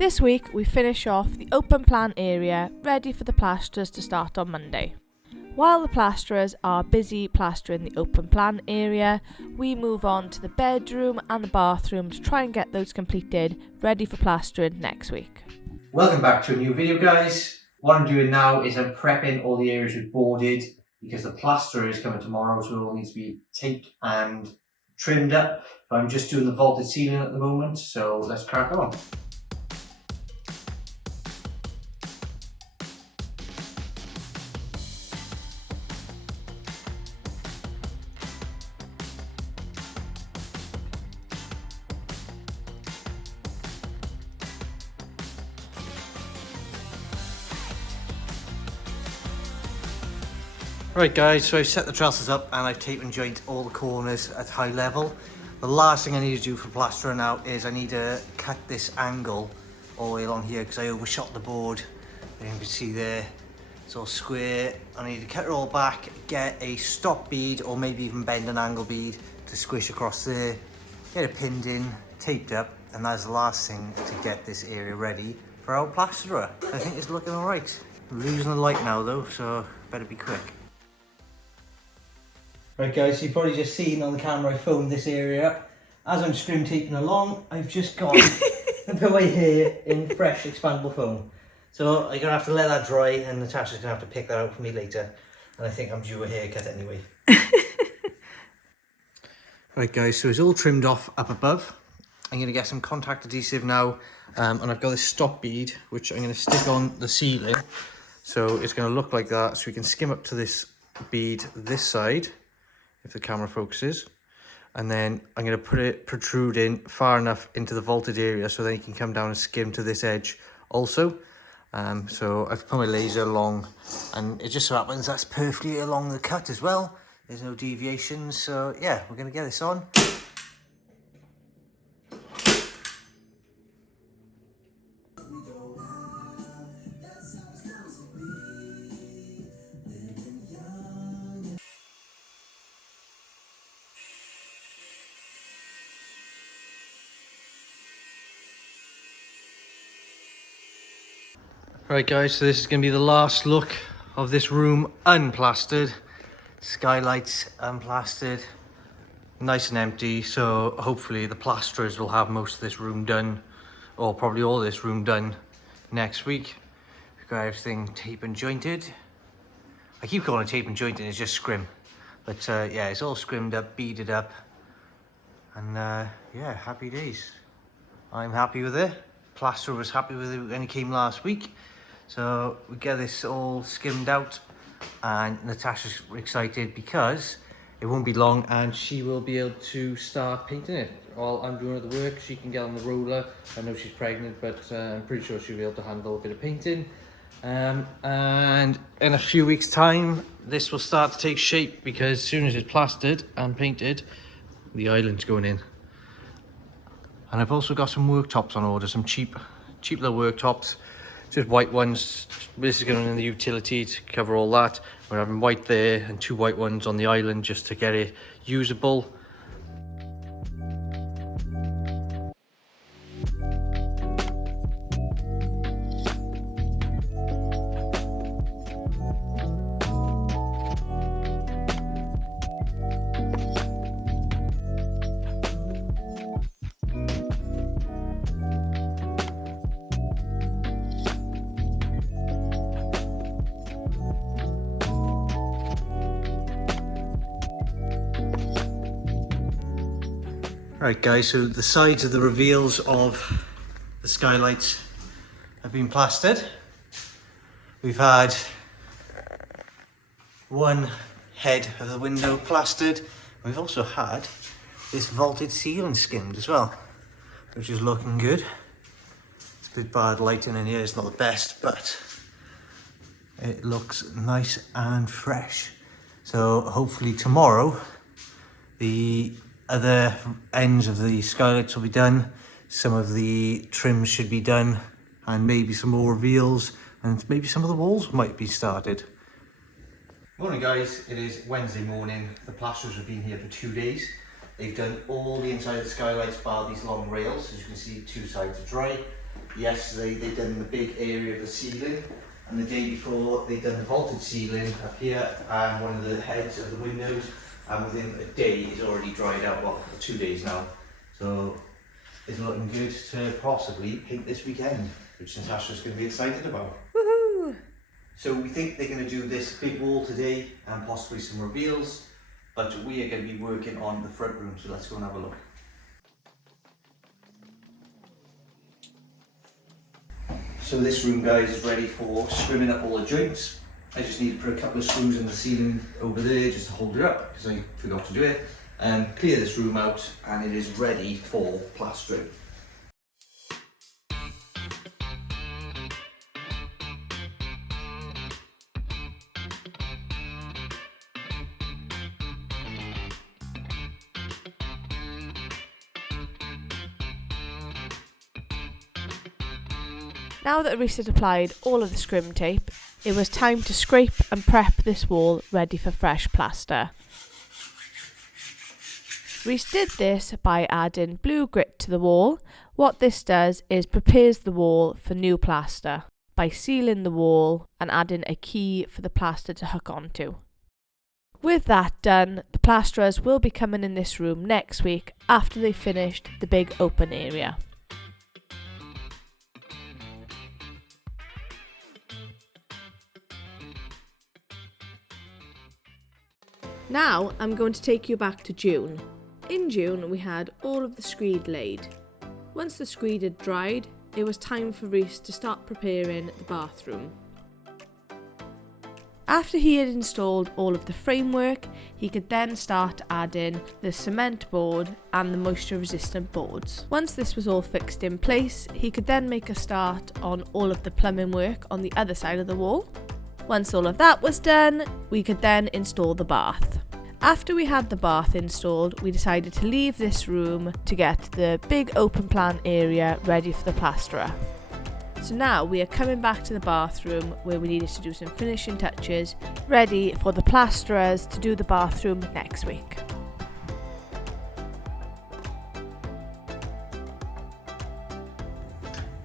This week we finish off the open plan area, ready for the plasterers to start on Monday. While the plasterers are busy plastering the open plan area, we move on to the bedroom and the bathroom to try and get those completed, ready for plastering next week. Welcome back to a new video, guys. What I'm doing now is I'm prepping all the areas we've boarded because the plaster is coming tomorrow, so it all needs to be taped and trimmed up. But I'm just doing the vaulted ceiling at the moment, so let's crack on. Right guys, so I've set the trusses up and I've tape and joint all the corners at high level. The last thing I need to do for plastering now is I need to cut this angle all the way along here because I overshot the board. And you can see there, it's all square. I need to cut it all back, get a stop bead or maybe even bend an angle bead to squish across there, get it pinned in, taped up, and that's the last thing to get this area ready for our plasterer. I think it's looking all right. I'm losing the light now though, so better be quick. Right guys, so you've probably just seen on the camera I foamed this area up. As I'm scrim taping along, I've just got and put my hair in fresh expandable foam. So I'm gonna have to let that dry and Natasha's gonna have to pick that out for me later. And I think I'm due a haircut anyway. Right guys, so it's all trimmed off up above. I'm gonna get some contact adhesive now, and I've got this stop bead which I'm gonna stick on the ceiling. So it's gonna look like that, so we can skim up to this bead this side, if the camera focuses, and then I'm going to put it protruding far enough into the vaulted area so then you can come down and skim to this edge also. So I've put my laser along and it just so happens that's perfectly along the cut as well. There's no deviations, so yeah, we're going to get this on. Right guys, so this is going to be the last look of this room unplastered. Skylights unplastered, nice and empty, so hopefully the plasterers will have most of this room done, or probably all this room done next week. We've got everything tape and jointed. I keep calling it tape and jointed, it's just scrim. But yeah, it's all scrimmed up, beaded up, and yeah, happy days. I'm happy with it. Plasterer was happy with it when he came last week. So we get this all skimmed out and Natasha's excited because it won't be long and she will be able to start painting it. While I'm doing other work, she can get on the roller. I know she's pregnant, but I'm pretty sure she'll be able to handle a bit of painting. And in a few weeks' time, this will start to take shape because as soon as it's plastered and painted, the island's going in. And I've also got some worktops on order, some cheap little worktops. Just white ones. This is going in the utility to cover all that. We're having white there and 2 white ones on the island just to get it usable. Right guys, so the sides of the reveals of the skylights have been plastered. We've had one head of the window plastered. We've also had this vaulted ceiling skimmed as well, which is looking good. It's a bit bad lighting in here, it's not the best, but it looks nice and fresh. So hopefully tomorrow the other ends of the skylights will be done, some of the trims should be done, and maybe some more reveals, and maybe some of the walls might be started. Morning guys, it is Wednesday morning. The plasterers have been here for 2 days. They've done all the inside of the skylights bar these long rails. As you can see, 2 sides are dry. yesterday they'd done the big area of the ceiling, and the day before they'd done the vaulted ceiling up here and one of the heads of the windows, and within a day it's already dried out, well, 2 days now. So it's looking good to possibly paint this weekend, which Natasha's going to be excited about. Woohoo! So we think they're going to do this big wall today and possibly some reveals, but we are going to be working on the front room, so let's go and have a look. So this room, guys, is ready for screwing up all the joints. I just need to put a couple of screws in the ceiling over there just to hold it up, because I forgot to do it, and clear this room out, and it is ready for plastering. Now that Rhys had applied all of the scrim tape, it was time to scrape and prep this wall ready for fresh plaster. Rhys did this by adding blue grit to the wall. What this does is prepares the wall for new plaster by sealing the wall and adding a key for the plaster to hook onto. With that done, the plasterers will be coming in this room next week after they've finished the big open area. Now I'm going to take you back to June. In June we had all of the screed laid. Once the screed had dried, it was time for Rhys to start preparing the bathroom. After he had installed all of the framework, he could then start adding the cement board and the moisture resistant boards. Once this was all fixed in place, he could then make a start on all of the plumbing work on the other side of the wall. Once all of that was done, we could then install the bath. After we had the bath installed, we decided to leave this room to get the big open plan area ready for the plasterer. So now we are coming back to the bathroom where we needed to do some finishing touches, ready for the plasterers to do the bathroom next week.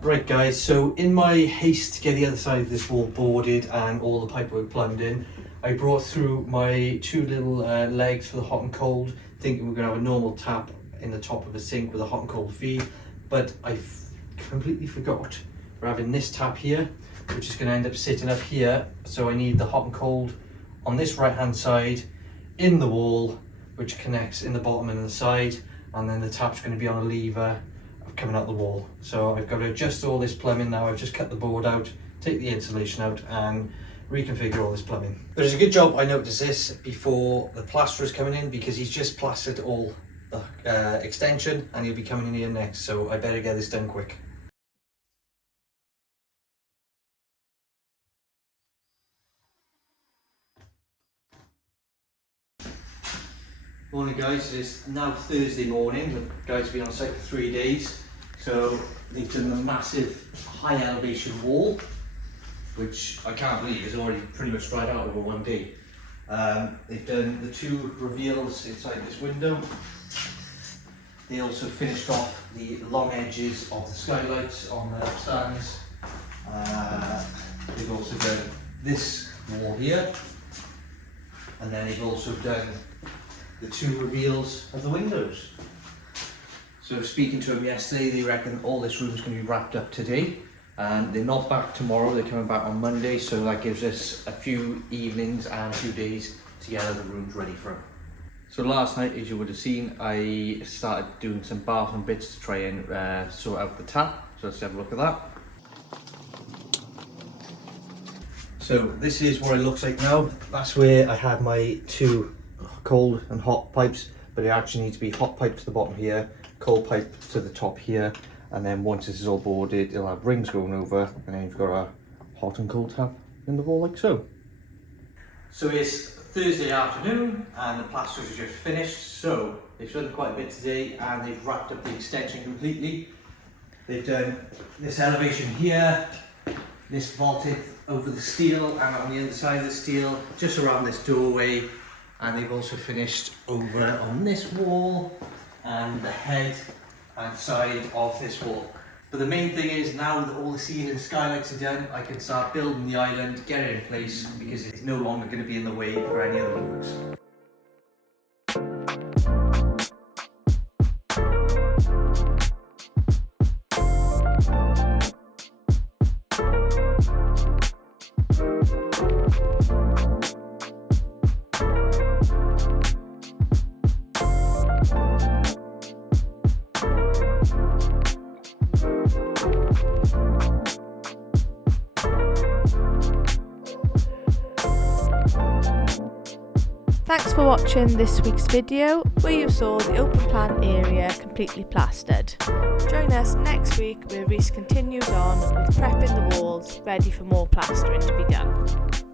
Right guys, so in my haste to get the other side of this wall boarded and all the pipework plumbed in, I brought through my two little legs for the hot and cold, thinking we're going to have a normal tap in the top of a sink with a hot and cold feed, but I completely forgot we're having this tap here, which is going to end up sitting up here, so I need the hot and cold on this right hand side in the wall, which connects in the bottom and the side, and then the tap's going to be on a lever coming out the wall. So I've got to adjust all this plumbing now. I've just cut the board out, take the insulation out and reconfigure all this plumbing. But it's a good job I noticed this before the plasterer's coming in, because he's just plastered all the extension and he'll be coming in here next, so I better get this done quick. Morning guys, it's now Thursday morning. The guys have been on site for 3 days. So they've done the massive high elevation wall, which I can't believe is already pretty much dried out over 1 day. They've done the two reveals inside this window. They also finished off the long edges of the skylights on the stands. They've also done this wall here, and then they've also done the two reveals of the windows. So speaking to them yesterday, they reckon all this room is going to be wrapped up today, and they're not back tomorrow, they're coming back on Monday, so that gives us a few evenings and a few days to get the rooms ready for them. So last night, as you would have seen, I started doing some bathroom bits to try and sort out the tap, so let's have a look at that. So this is what it looks like now. That's where I had my two cold and hot pipes, but it actually needs to be hot pipe to the bottom here, cold pipe to the top here, and then once this is all boarded, it'll have rings going over, and then you've got a hot and cold tap in the wall like so. So it's Thursday afternoon and the plasterers are just finished, so they've done quite a bit today and they've wrapped up the extension completely. They've done this elevation here, this vaulted over the steel and on the other side of the steel, just around this doorway, and they've also finished over on this wall and the head and side of this wall. But the main thing is now that all the ceiling and skylights are done, I can start building the island, get it in place, because it's no longer going to be in the way for any other works. Thanks for watching this week's video where you saw the open plan area completely plastered. Join us next week where Rhys continues on with prepping the walls ready for more plastering to be done.